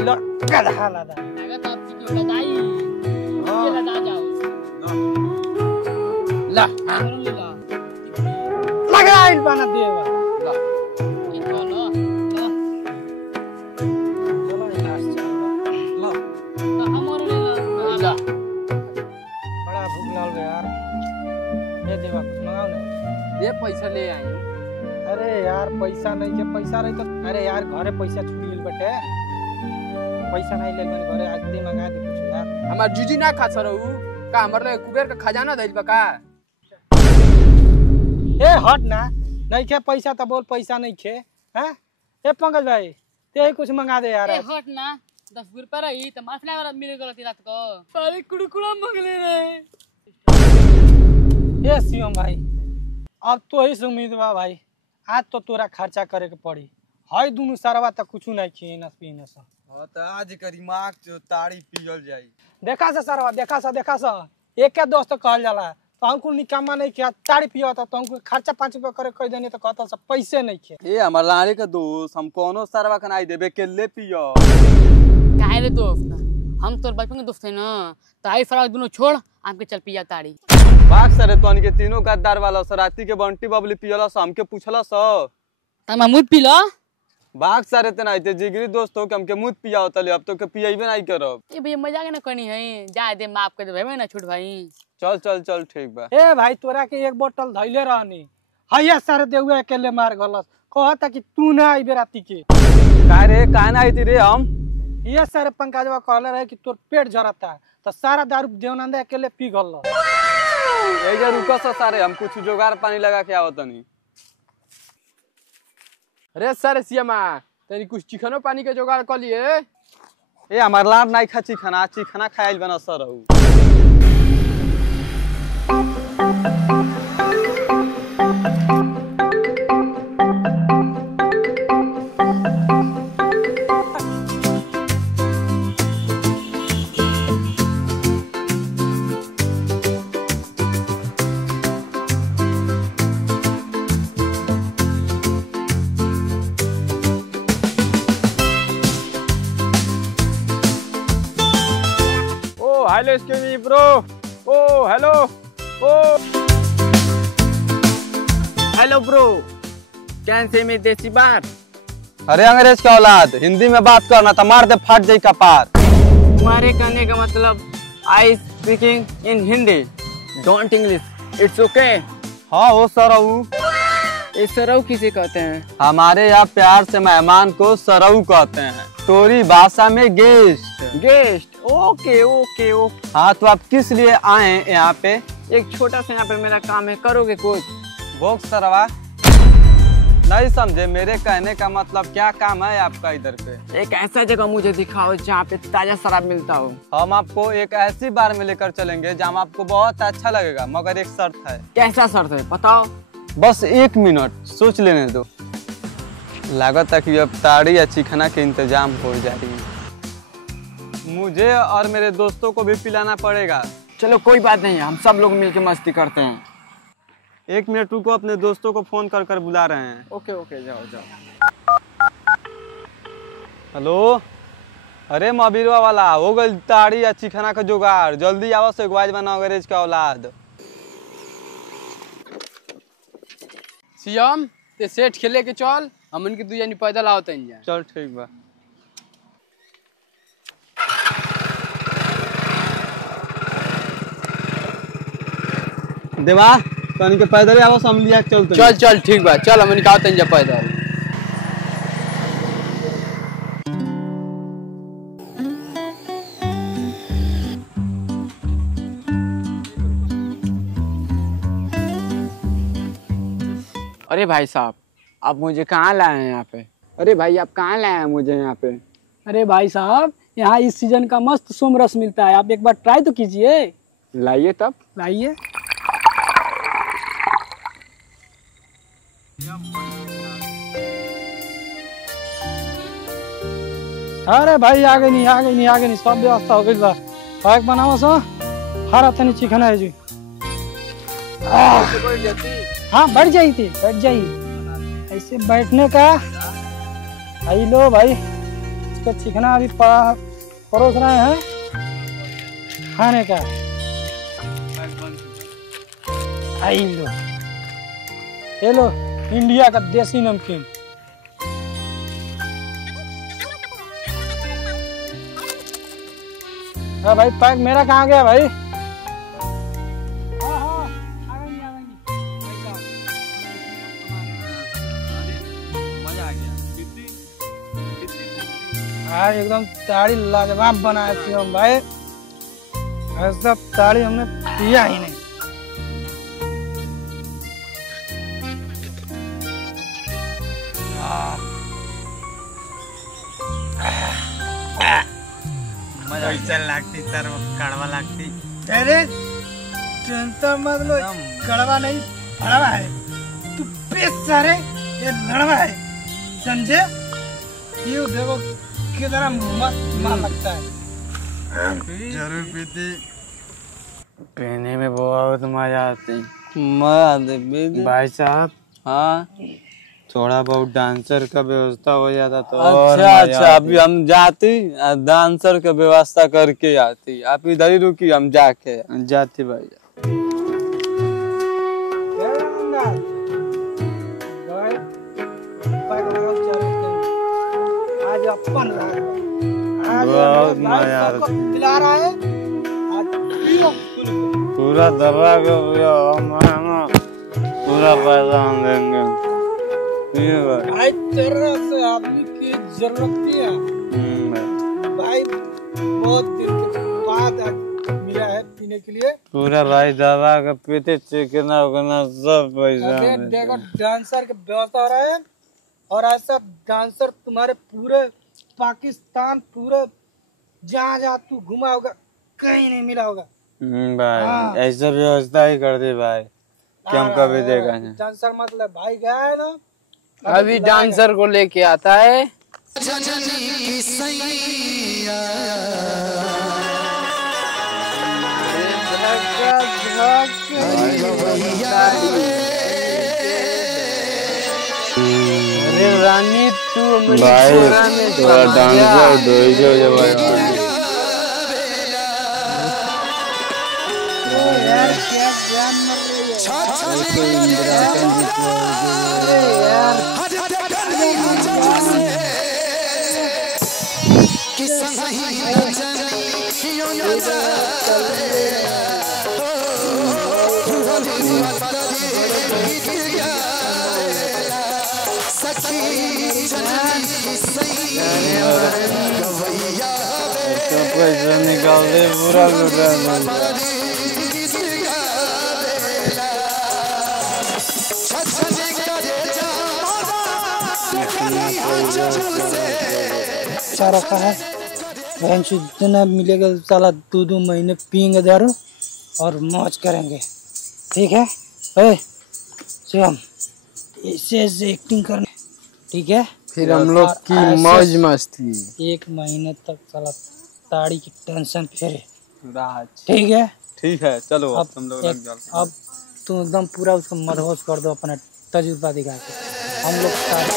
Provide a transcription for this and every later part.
आइलो गधा लादा लागत आपकी क्यों लदाई ये लदा जाओ ला लगा आइल बना देवा ला इनको लो ला चलो इलाज चल लो हमारे ले ला बड़ा भूख लागल बे यार दे देवा कुछ मंगाओ ना दे पैसा ले आई अरे यार पैसा नहीं के पैसा रही तो अरे यार घरे पैसा छूट गेल बटे पैसा नहीं ले मैंने घरे आज दे मंगा दे कुछ यार हमार जूजी ना खा सरऊ का हमर ले कुबेर का खजाना दैल बा का ए हट ना नहीं के पैसा तो बोल पैसा नहीं खे हैं ए पंकज भाई ते ही कुछ मंगा दे यार ए हट ना 10 रुपए रही तो मसला वाला मिले गलती रात को सारे कुड़कुड़ा मंगले रहे ए सीएम भाई अब तो ही उम्मीद बा भाई आज तो तोरा खर्चा करे के पड़ी हई दुनु सरवा त कुछ नहीं खिए न पीने से हां त आज करी माक जो ताड़ी पियल जाई देखा से सरवा देखा सा एक के दोस्त कहल जाला तो हमको निकामा नहीं किया ताड़ी पिया था तो हमको खर्चा 5 रुपया करे कह देने तो कहता सब पैसे नहीं खे ए हमर लाड़ी के दोस्त हम कोनो सरवा खनाई देबे के ले पियो काहे रे दोस्त हम तोर बचपन के दोस्त है ना ताई फराक दोनों छोड़ हमके चल पिया ताड़ी बाग सरे तोन के तीनों गद्दार वाला सराती के बंटी बबली पियला स हमके पूछला स तमा मुद पी लो बाग सरे त नहीं ते जिगरी दोस्त हो के हमके मुद पिया होतले अब तो के पियबे नहीं करब ए भैया मजाक ना करनी है जा दे माफ कर दे भाई ना छोट भाई चल ठीक बा ए भाई तोरा के एक बोतल धइले रहनी हइया सारे देउए अकेले मार गलस कहता कि तू ना आई बेराती के का रे का ना आई रे हम ये सारे पंकजवा कहले रहे कि तोर पेट झरता तो सारा दारू देवनंद अकेले पी गल ए जे रुको स सारे हम कुछ जुगाड़ पानी लगा के आवतनी अरे सर सियामा तेरी कुछ चिकनो पानी के जुगाड़ कर लिए ए हमर लाड़ नहीं खा चिकना खाइल बना सरऊ Hello, excuse me, bro. Oh, hello. Oh. Hello, bro. Can say me देसी बात? अरे अंग्रेज का औलाद हिंदी में बात करना तो मार दे फाट जाई कपार तुम्हारे कहने का मतलब I speaking in Hindi. Don't English. It's okay. हाँ हो सरऊ ये सरऊ किसे कहते हैं? हमारे यहाँ प्यार से मेहमान को सरऊ कहते हैं तोरी भाषा में guest guest okay okay okay हाँ तो आप किस लिए आए यहाँ पे एक छोटा सा यहाँ पे मेरा काम है करोगे कुछ भोग सरवा नहीं समझे मेरे कहने का मतलब क्या काम है आपका इधर पे एक ऐसा जगह मुझे दिखाओ जहाँ पे ताजा शराब मिलता हो हम आपको एक ऐसी बार में लेकर चलेंगे जहाँ आपको बहुत अच्छा लगेगा मगर एक शर्त है कैसा शर्त है बताओ बस 1 मिनट सोच लेने दो लागत है कि अब ताड़ी या चिकना के इंतजाम हो जाएगी मुझे और मेरे दोस्तों को भी पिलाना पड़ेगा चलो कोई बात नहीं हम सब लोग मिलके मस्ती करते हैं 1 मिनट रुको अपने दोस्तों को फोन कर बुला रहे हैं ओके ओके जाओ जाओ हेलो अरे मबीरवा वाला हो गई ताड़ी या चिकना का जुगाड़ जल्दी आओ से ग्वाज बना अंग्रेज का औलाद सियाम ते सेठ खेले के चल हम उनके दू जानी पैदल आओ तन जा चल ठीक बा देवा तनी के पैदल आवो हम लिया चल चल चल ठीक बा चल हम उनके आओ तन जा पैदल अरे भाई साहब आप मुझे कहाँ लाए हैं यहाँ पे अरे भाई आप कहाँ लाए हैं मुझे यहाँ पे अरे भाई साहब यहाँ इस सीजन का मस्त सोमरस मिलता है आप एक बार ट्राई तो कीजिए लाइए तब लाइए अरे भाई आगे नहीं सब व्यवस्था हो गई बा पैक बनाओ सो हरा तनी चिकन है जी हाँ बैठ जाइए ऐसे बैठने का आई लो भाई उसका चिकना अभी परोस रहे हैं खाने का। आई लो, ये लो इंडिया का देसी नमकीन। हाँ भाई पैक मेरा कहाँ गया भाई? यार एकदम ताड़ी लाजवाब बनाया शिवम भाई, ऐसा ताड़ी हमने पिया ही नहीं। पैसा लागती सर, कड़वा लागती। अरे टेंशन मत लो, कड़वा नहीं फड़वा है। तू पेश सारे ये लड़वा है, समझे? ये देखो कितना मस्त माल लगता है। जरूर पीती, पीने में बहुत मजा आती। भाई साहब, हाँ थोड़ा बहुत डांसर का व्यवस्था हो जाता तो अच्छा, अभी हम जाती डांसर का व्यवस्था करके आती। आप इधर ही रुकी, हम जाके जाती भाई। आज अपन बहुत मजा आ रहा है। खिला रहा है आज पियो। पूरा दबा के पूरा पैसा हम देंगे। भाई तेरे से आदमी की जरूरत नहीं है भाई, बहुत दिन के बाद आज मिला है पीने के लिए। पूरा भाई दबा के पीते, चिकना उकना सब पैसा। देखो डांसर की व्यवस्था हो रहा है, और ऐसा डांसर तुम्हारे पूरे पाकिस्तान, पूरे जहाँ जहाँ तू घुमा होगा कहीं नहीं मिला होगा भाई। ऐसा व्यवस्था ही कर दे भाई कि हम कभी देखा नहीं। डांसर मतलब भाई गया है ना, अभी डांसर को लेके आता है। अरे रानी तू भाई थोड़ा डांसर दो जो भाई। यार क्या जान मर रही है यार। पैसा निकाल दे पूरा अच्छा रखा है जितना मिलेगा साला 2-2 महीने पियेंगे दारू और मौज करेंगे, ठीक है? ओए शिवम, ऐसे एक्टिंग करने, ठीक है? फिर हम लोग की मौज मस्ती 1 महीने तक साला ताड़ी की टेंशन फेरे, राज ठीक है? ठीक है, चलो अब हम लोग लग जाते। अब तुम एकदम पूरा उसको मदहोश कर दो अपना तजुर्बा दिखा के। हम लोग स्टार्ट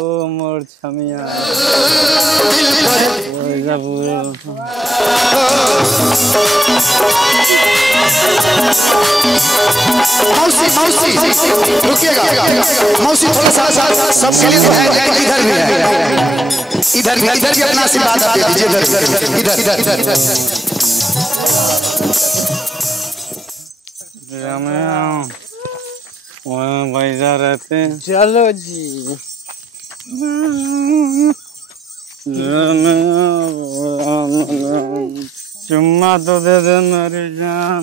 ओ मोर छमिया मौसी रुकिएगा, मौसी थोड़ा सा सबके लिए तो है, इधर भी है, इधर भी अपना आशीर्वाद दे दीजिए। इधर वहाँ पैसा रहते हैं। चलो जी। चुम्मा तो दे दे मेरी जान।